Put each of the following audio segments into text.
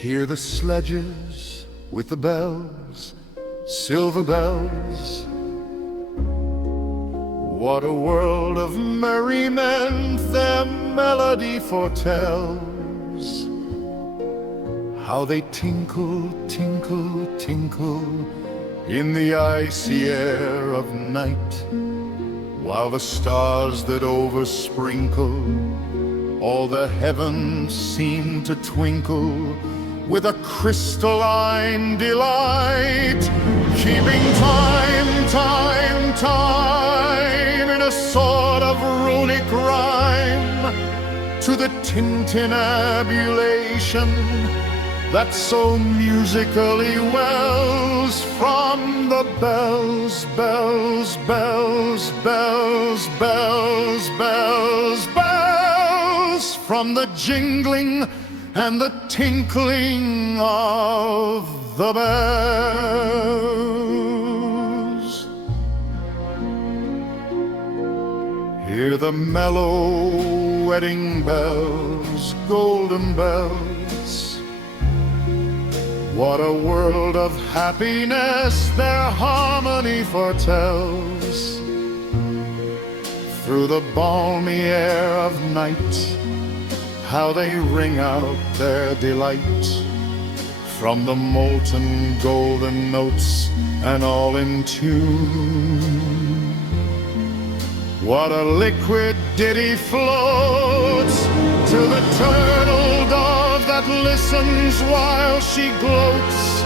Hear the sledges with the bells, silver bells. What a world of merriment their melody foretells. How they tinkle, tinkle, tinkle in the icy air of night, while the stars that oversprinkle all the heavens seem to twinkle with a crystalline delight, keeping time, time, time in a sort of runic rhyme to the tintinnabulation that so musically wells from the bells, bells, bells, bells, bells, bells, bells, from the jingling and the tinkling of the bells. Hear the mellow wedding bells, golden bells. What a world of happiness their harmony foretells. Through the balmy air of night, how they ring out their delight from the molten golden notes and all in tune. What a liquid ditty floats to the turtle dove that listens while she gloats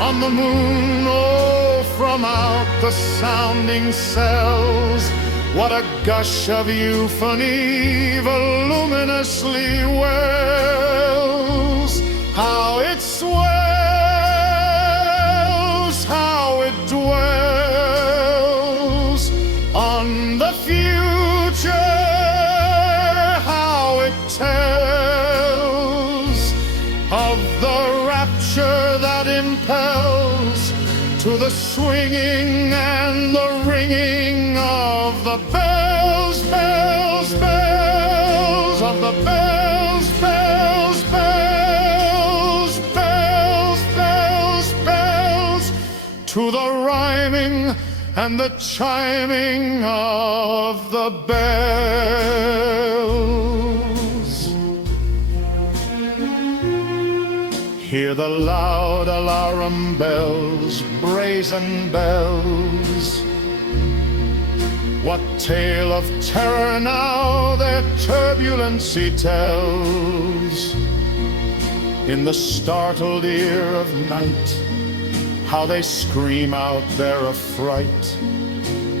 on the moon. Oh, from out the sounding cells, what a gush of euphony voluminously wells. How it swells, how it dwells on the future, how it tells of the rapture that impels to the swinging and the ringing of the bells, bells, bells, of the bells, bells, bells, bells, bells, bells, to the rhyming and the chiming of the bells. Hear the loud alarum bells, brazen bells. What tale of terror now their turbulency tells. In the startled ear of night, how they scream out their affright.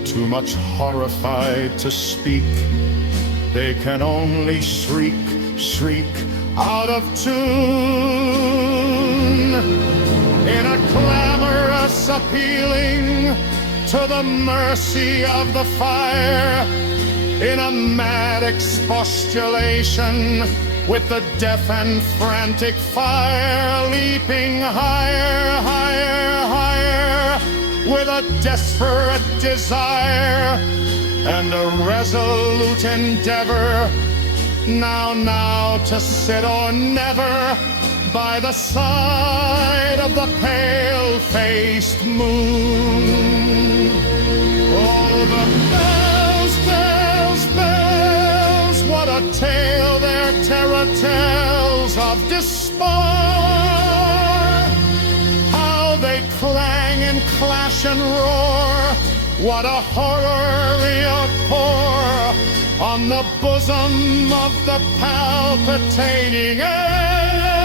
Too much horrified to speak, they can only shriek, shriek out of tune, in a clamorous appealing to the mercy of the fire, in a mad expostulation with the deaf and frantic fire, leaping higher, higher, higher, with a desperate desire and a resolute endeavor, now, now, to sit or never by the side of the pale-faced moon. Oh, the bells, bells, bells, what a tale their terror tells of despair. How they clang and clash and roar, what a horror they outpour on the bosom of the palpitating air.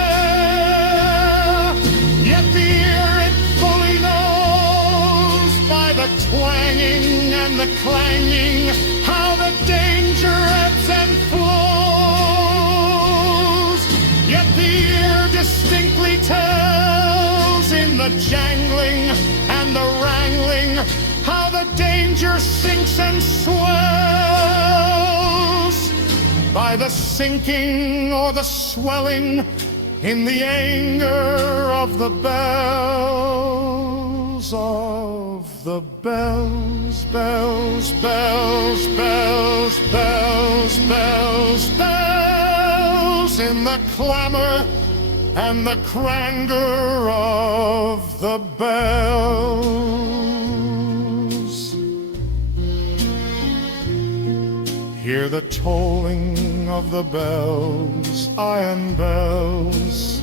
Yet the ear it fully knows by the twanging and the clanging how the danger ebbs and flows. Yet the ear distinctly tells in the jangling and the wrangling how the danger sinks and swells by the sinking or the swelling in the anger of the bells, bells, bells, bells, bells, bells, bells, bells, in the clamor and the clangor of the bells. Hear the tolling of the bells, iron bells.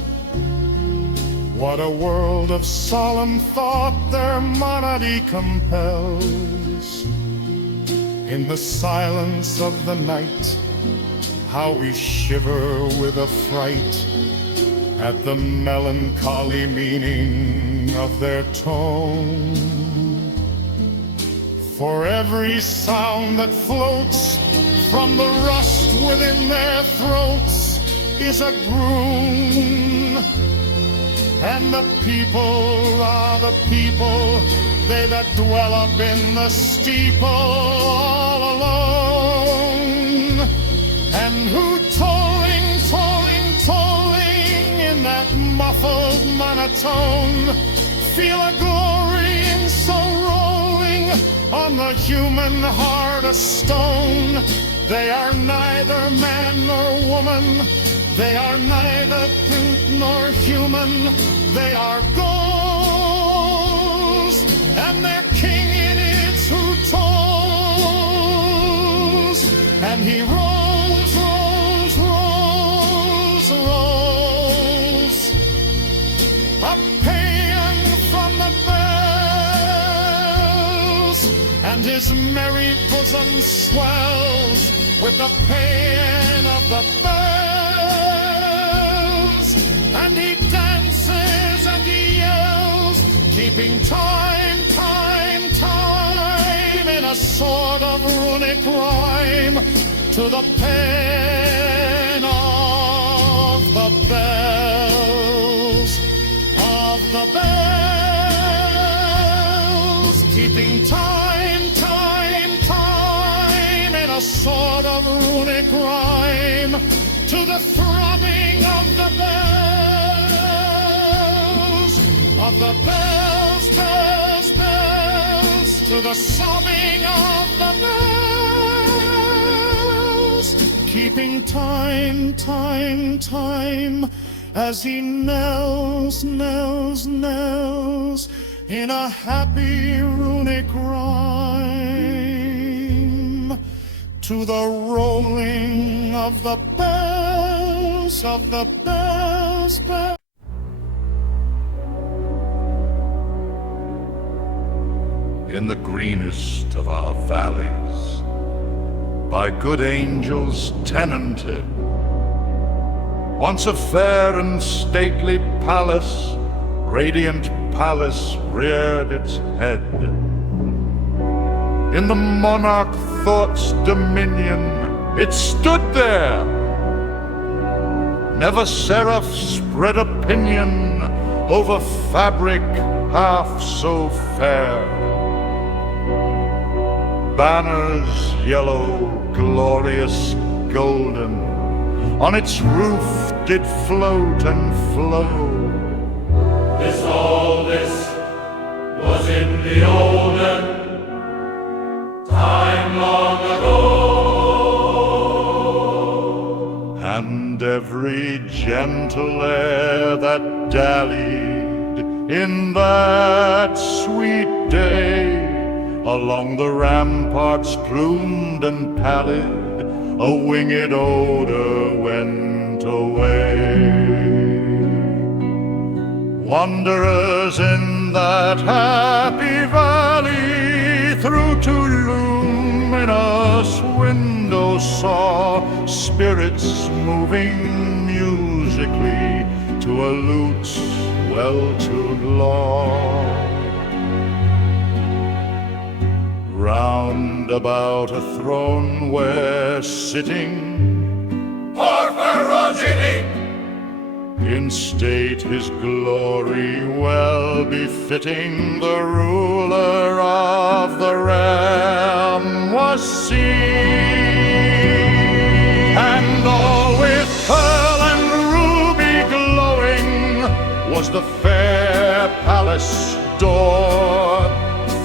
What a world of solemn thought their monody compels. In the silence of the night, how we shiver with affright at the melancholy meaning of their tone. For every sound that floats from the rust within their throats is a groan. And the people are the people, they that dwell up in the steeple all alone. And who tolling, tolling, tolling in that muffled monotone, feel a glory in so rolling on the human heart of stone. They are neither man nor woman, they are neither brute nor human, they are ghosts, and their king it is who tolls, and he rolls, rolls, rolls, rolls, a paean from the bells, and his merry bosom swells with the paean of the bells, and he dances and he yells, keeping time, time, time, in a sort of runic rhyme, to the paean of the bells, keeping time, time, time, in a sort of runic rhyme, to the throbbing of the bells, bells, bells, to the sobbing of the bells, keeping time, time, time, as he knells, knells, knells, in a happy runic rhyme, to the rolling of the bells, bells. In the greenest of our valleys, by good angels tenanted, once a fair and stately palace, radiant palace, reared its head. In the monarch thought's dominion, it stood there. Never seraph spread a pinion over fabric half so fair. Banners yellow, glorious, golden, on its roof did float and flow. All this was in the olden time long ago. And every gentle air that dallied in that sweet day, along the ramparts plumed and pallid, a winged odor went away. Wanderers in that happy valley through two luminous windows saw spirits moving musically to a lute's well-tuned law. Round about a throne where sitting Porphyrogyny in state his glory well befitting the ruler of the realm was seen, and all with pearl and ruby glowing was the fair palace door,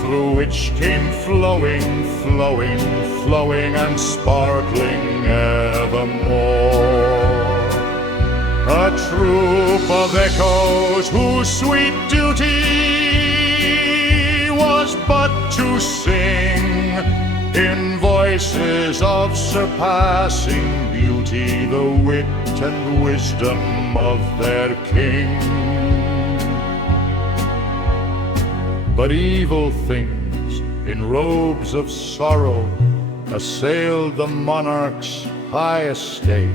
through which came flowing, flowing, flowing and sparkling evermore a troop of echoes whose sweet duty was but to sing in voices of surpassing beauty the wit and wisdom of their king. But evil things in robes of sorrow assailed the monarch's high estate.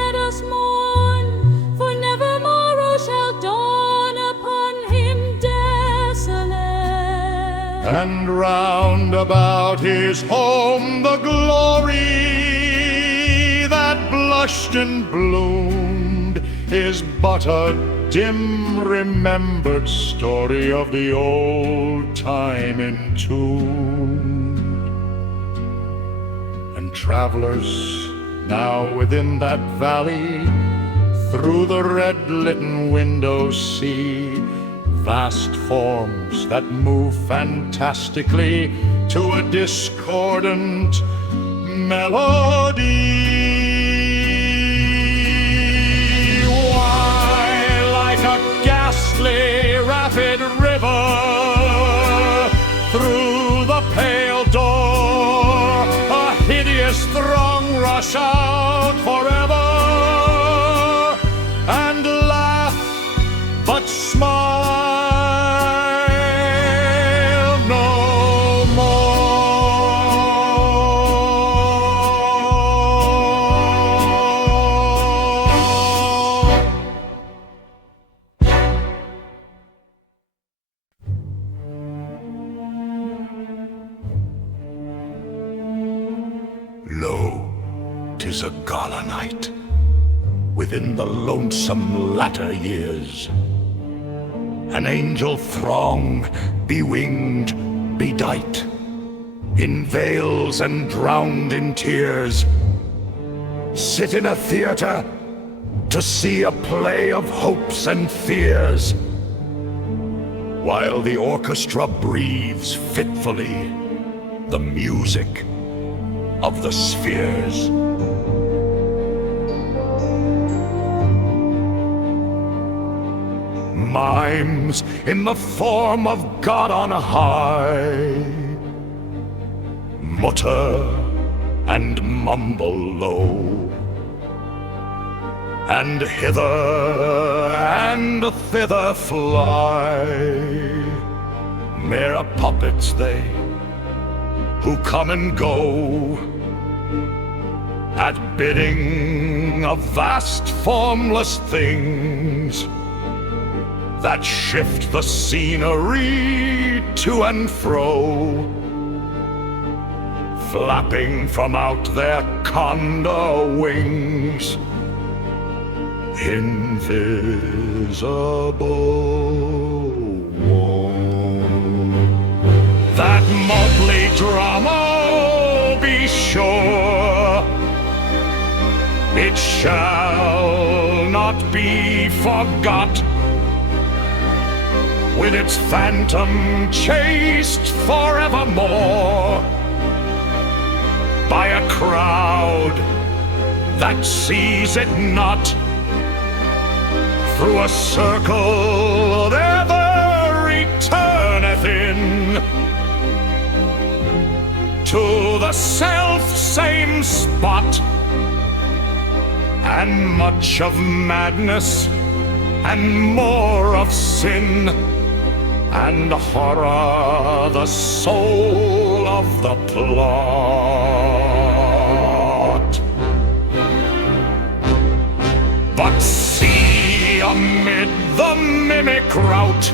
Let us mourn, for never morrow shall dawn upon him desolate. And round about his home the glory that blushed and bloomed is but a dim remembered story of the old time entombed. And travelers now within that valley through the red-litten windows see vast forms that move fantastically to a discordant melody. Why, like a ghastly rapid river through the pale door, a hideous throng rush out forever and laugh but smile no Lo, 'tis a gala night within the lonesome latter years. An angel throng, bewinged, bedight, in veils and drowned in tears, sit in a theater to see a play of hopes and fears, while the orchestra breathes fitfully the music of the spheres. Mimes in the form of God on high mutter and mumble low, and hither and thither fly. Mere puppets they, who come and go at bidding of vast formless things that shift the scenery to and fro, flapping from out their condor wings, invisible. That motley drama, be sure, it shall not be forgot, with its phantom chased forevermore by a crowd that sees it not, through a circle that ever returneth in to the self-same spot, and much of madness and more of sin and horror the soul of the plot. But see, amid the mimic rout,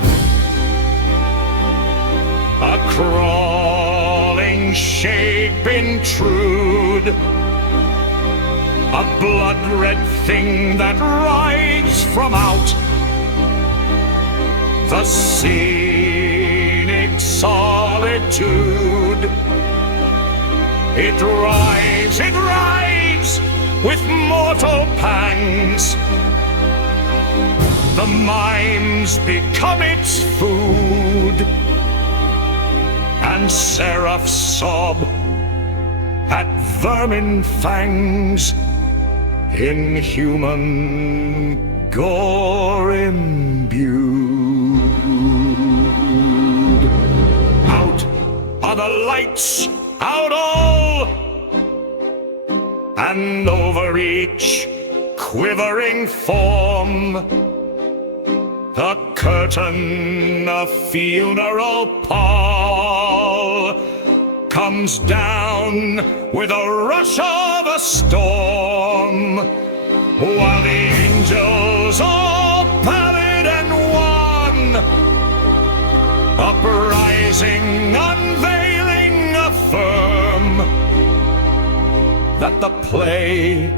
a crawling shape intrude, a blood-red thing that rides from out the scenic solitude. It rides with mortal pangs. The mimes become its food, and seraphs sob at vermin fangs inhuman, gore imbued. Out are the lights, out all, and over each quivering form the curtain of funeral pall comes down with a rush of a storm, while the angels, all pallid and wan, uprising, unveiling, affirm that the play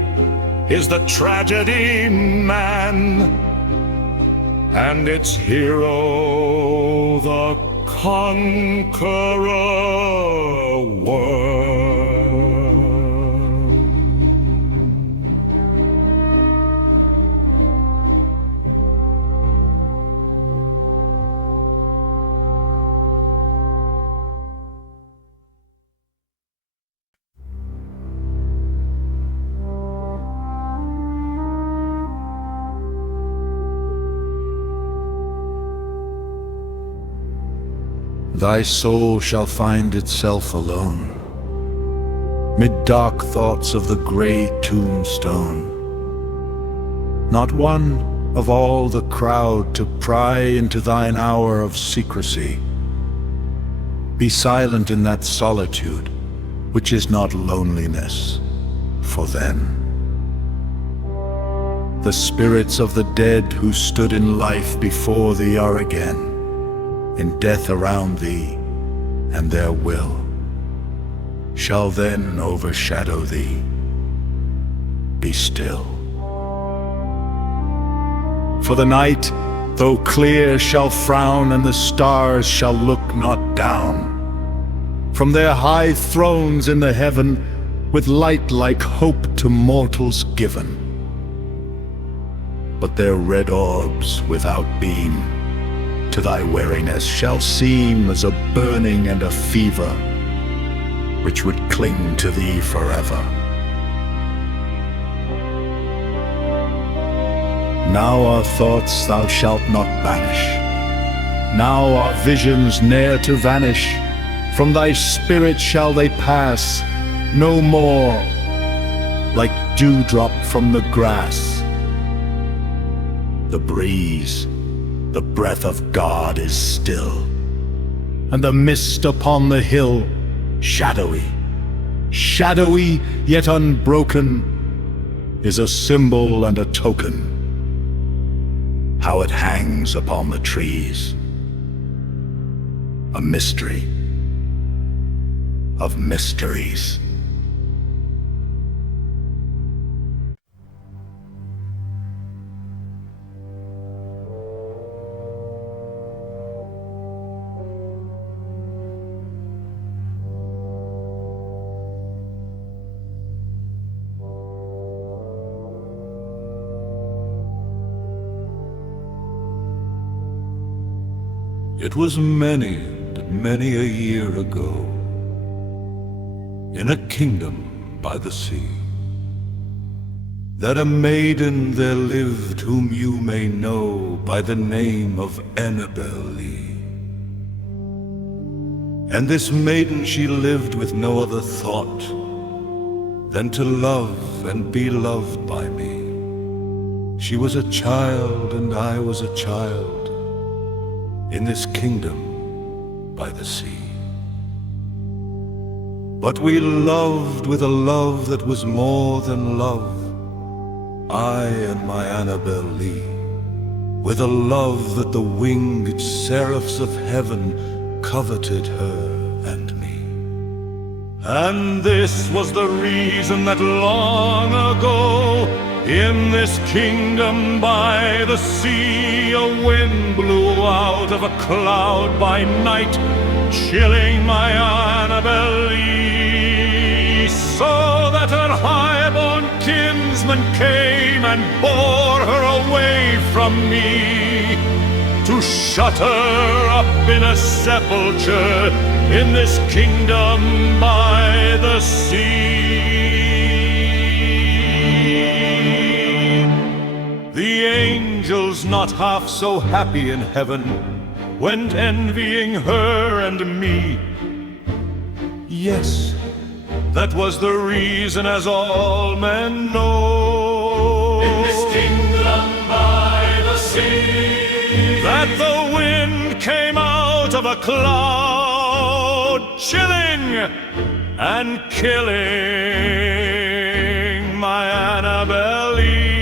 is the tragedy man, and its hero the Conqueror Worm. Thy soul shall find itself alone, mid dark thoughts of the gray tombstone. Not one of all the crowd to pry into thine hour of secrecy. Be silent in that solitude, which is not loneliness, for then the spirits of the dead who stood in life before thee are again, in death around thee, and their will shall then overshadow thee. Be still. For the night, though clear, shall frown, and the stars shall look not down from their high thrones in the heaven, with light like hope to mortals given. But their red orbs without beam to thy weariness shall seem as a burning and a fever, which would cling to thee forever. Now our thoughts thou shalt not banish, now our visions ne'er to vanish. From thy spirit shall they pass no more, like dewdrop from the grass. The breeze, the breath of God is still, and the mist upon the hill shadowy, shadowy yet unbroken, is a symbol and a token. How it hangs upon the trees, a mystery of mysteries. It was many a year ago, in a kingdom by the sea, that a maiden there lived whom you may know by the name of Annabel Lee. And this maiden, she lived with no other thought than to love and be loved by me. She was a child and I was a child, in this kingdom by the sea. But we loved with a love that was more than love, I and my Annabel Lee, with a love that the winged seraphs of heaven coveted her and me. And this was the reason that long ago, in this kingdom by the sea, a wind blew out of a cloud by night, chilling my Annabel Lee, so that her high-born kinsman came and bore her away from me, to shut her up in a sepulchre in this kingdom by the sea. angels not half so happy in heaven went envying her and me. Yes, that was the reason, as all men know, In this kingdom by the sea, that the wind came out of a cloud, chilling and killing my Annabel Lee.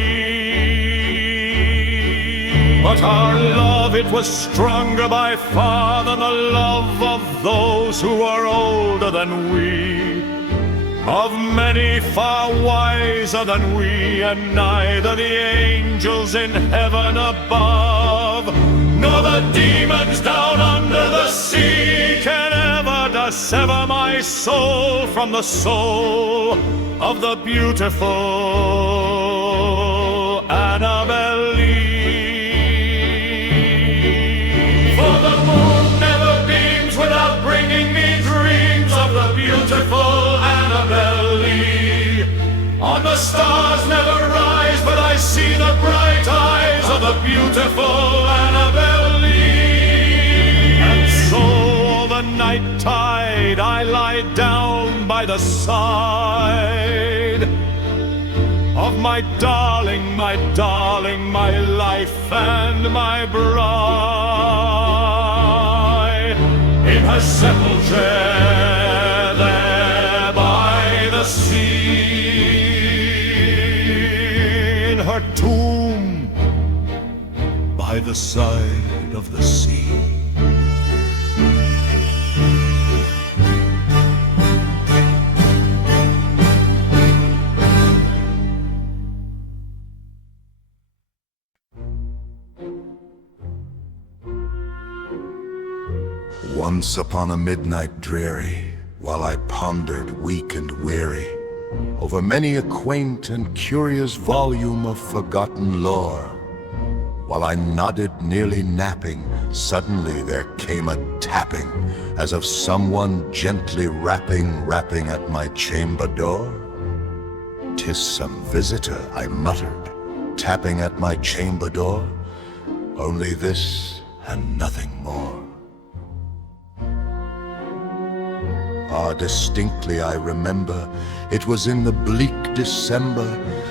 But our love, it was stronger by far than the love of those who are older than we, of many far wiser than we, and neither the angels in heaven above nor the demons down under the sea can ever dissever my soul from the soul of the beautiful Annabel Lee. For the moon never beams without bringing me dreams of the beautiful Annabel Lee. On the stars never rise, but I see the bright eyes of the beautiful Annabel Lee. And so all the night tide I lie down by the side of my darling, my life and my bride, in her sepulchre there by the sea, in her tomb by the side of the sea. Once upon a midnight dreary, while I pondered weak and weary over many a quaint and curious volume of forgotten lore, while I nodded nearly napping, suddenly there came a tapping, as of someone gently rapping at my chamber door. "'Tis some visitor," I muttered, tapping at my chamber door, "only this and nothing more." Ah, distinctly I remember, it was in the bleak December,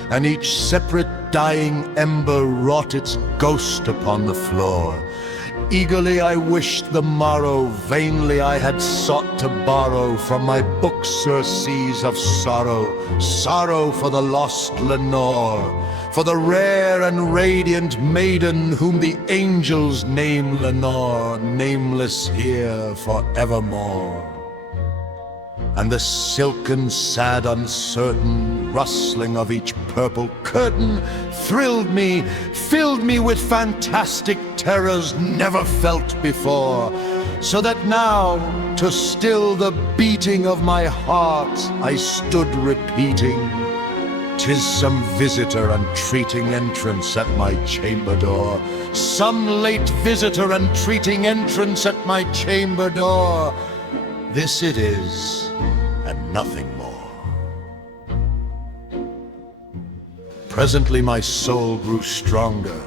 and each separate dying ember wrought its ghost upon the floor. Eagerly I wished the morrow, vainly I had sought to borrow from my book surcease of sorrow, sorrow for the lost Lenore, for the rare and radiant maiden whom the angels name Lenore, nameless here forevermore. And the silken, sad, uncertain rustling of each purple curtain thrilled me, filled me with fantastic terrors never felt before, so that now, to still the beating of my heart, I stood repeating, "'Tis some visitor entreating entrance at my chamber door, some late visitor entreating entrance at my chamber door. This it is, and nothing more." Presently my soul grew stronger,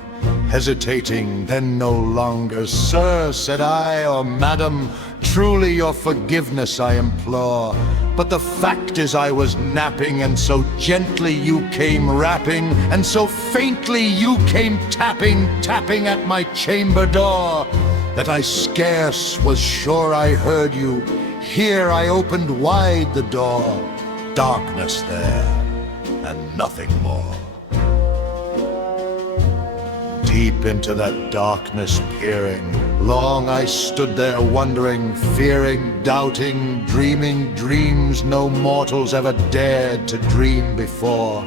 hesitating then no longer. "Sir," said I, "or madam, truly your forgiveness I implore. But the fact is I was napping, and so gently you came rapping, and so faintly you came tapping at my chamber door, that I scarce was sure I heard you. Here I opened wide the door, darkness there, and nothing more." Deep into that darkness peering, long I stood there wondering, fearing, doubting, dreaming dreams no mortals ever dared to dream before.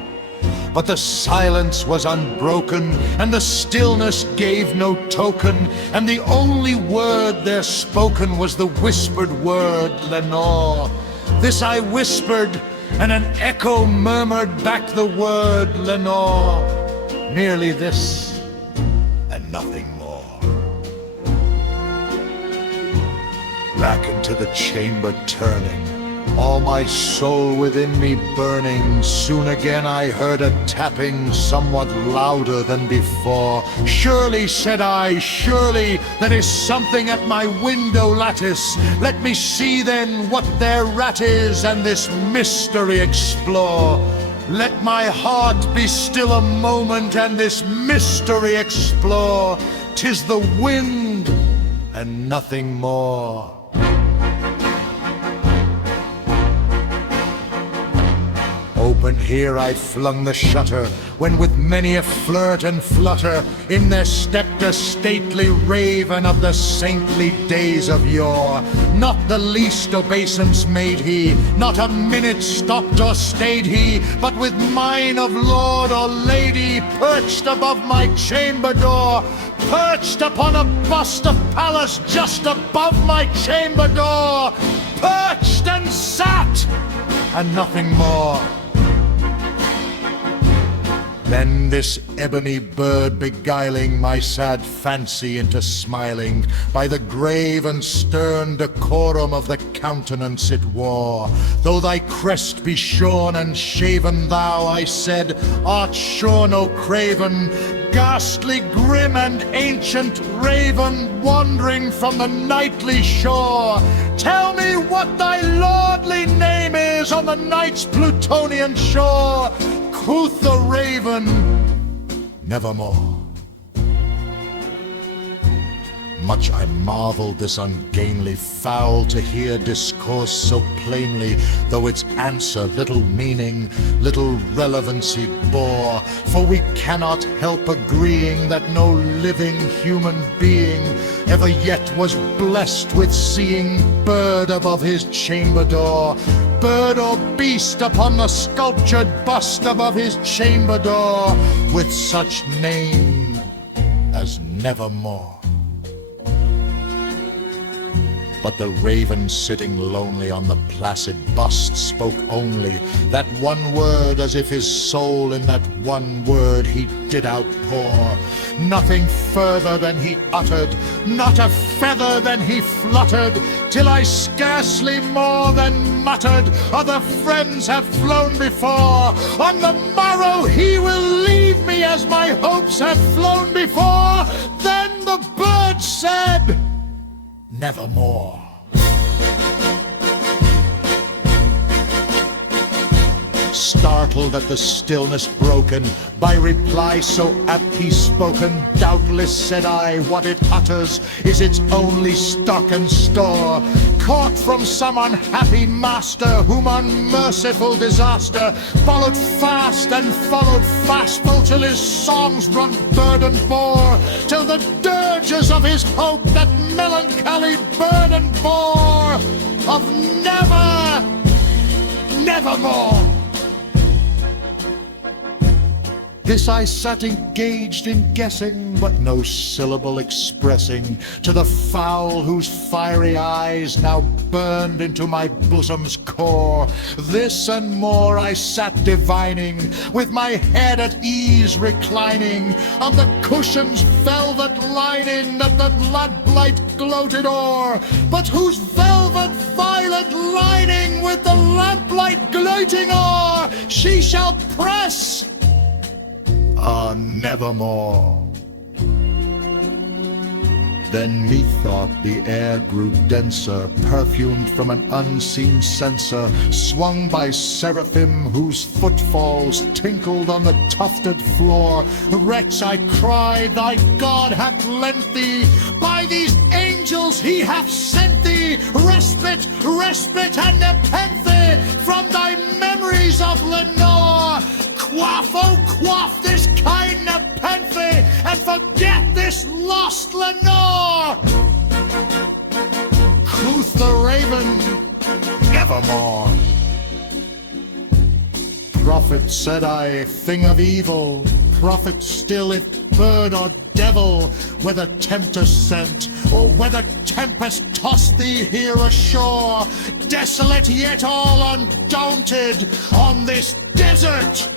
But the silence was unbroken, and the stillness gave no token, and the only word there spoken was the whispered word, "Lenore." This I whispered, and an echo murmured back the word, "Lenore." Merely this, and nothing more. Back into the chamber turning, all my soul within me burning. Soon again I heard a tapping somewhat louder than before. Surely, said I, surely there is something at my window lattice. Let me see then what their rat is, and this mystery explore. Let my heart be still a moment, and this mystery explore. 'Tis the wind and nothing more. Open here I flung the shutter, when with many a flirt and flutter, in there stepped a stately raven of the saintly days of yore. Not the least obeisance made he, not a minute stopped or stayed he, but with mine of lord or lady perched above my chamber door, perched upon a bust of Pallas just above my chamber door, perched and sat, and nothing more. Then this ebony bird beguiling my sad fancy into smiling, by the grave and stern decorum of the countenance it wore. Though thy crest be shorn and shaven, thou, I said, art sure no craven, ghastly, grim, and ancient raven, wandering from the nightly shore. Tell me what thy lordly name is on the night's Plutonian shore. Quoth the raven, nevermore. Much I marveled this ungainly fowl to hear discourse so plainly, though its answer little meaning, little relevancy bore. For we cannot help agreeing that no living human being ever yet was blessed with seeing bird above his chamber door, bird or beast upon the sculptured bust above his chamber door, with such name as nevermore. But the raven sitting lonely on the placid bust spoke only that one word, as if his soul in that one word he did outpour. Nothing further than he uttered, not a feather than he fluttered, till I scarcely more than muttered, other friends have flown before. On the morrow he will leave me as my hopes have flown before. Then the bird said, nevermore. Startled at the stillness broken by reply so aptly spoken, doubtless, said I, what it utters is its only stock and store, caught from some unhappy master whom unmerciful disaster followed fast and followed fastful, till his songs run burden bore, till the dirges of his hope that melancholy burden bore of nevermore. This I sat engaged in guessing, but no syllable expressing to the fowl whose fiery eyes now burned into my bosom's core. This and more I sat divining, with my head at ease reclining on the cushion's velvet lining that the lamplight gloated o'er, but whose velvet violet lining with the lamplight gloating o'er she shall press nevermore. Then methought the air grew denser, perfumed from an unseen censer, swung by seraphim whose footfalls tinkled on the tufted floor. Wretch, I cried, thy God hath lent thee, by these angels he hath sent thee, respite, respite, and nepenthe from thy memories of Lenore. Quaff, oh quaff this kind nepenthe, and forget this lost Lenore. Quoth the raven, nevermore. Prophet, said I, thing of evil, prophet still if bird or devil, whether tempest sent, or whether tempest tossed thee here ashore, desolate yet all undaunted, on this desert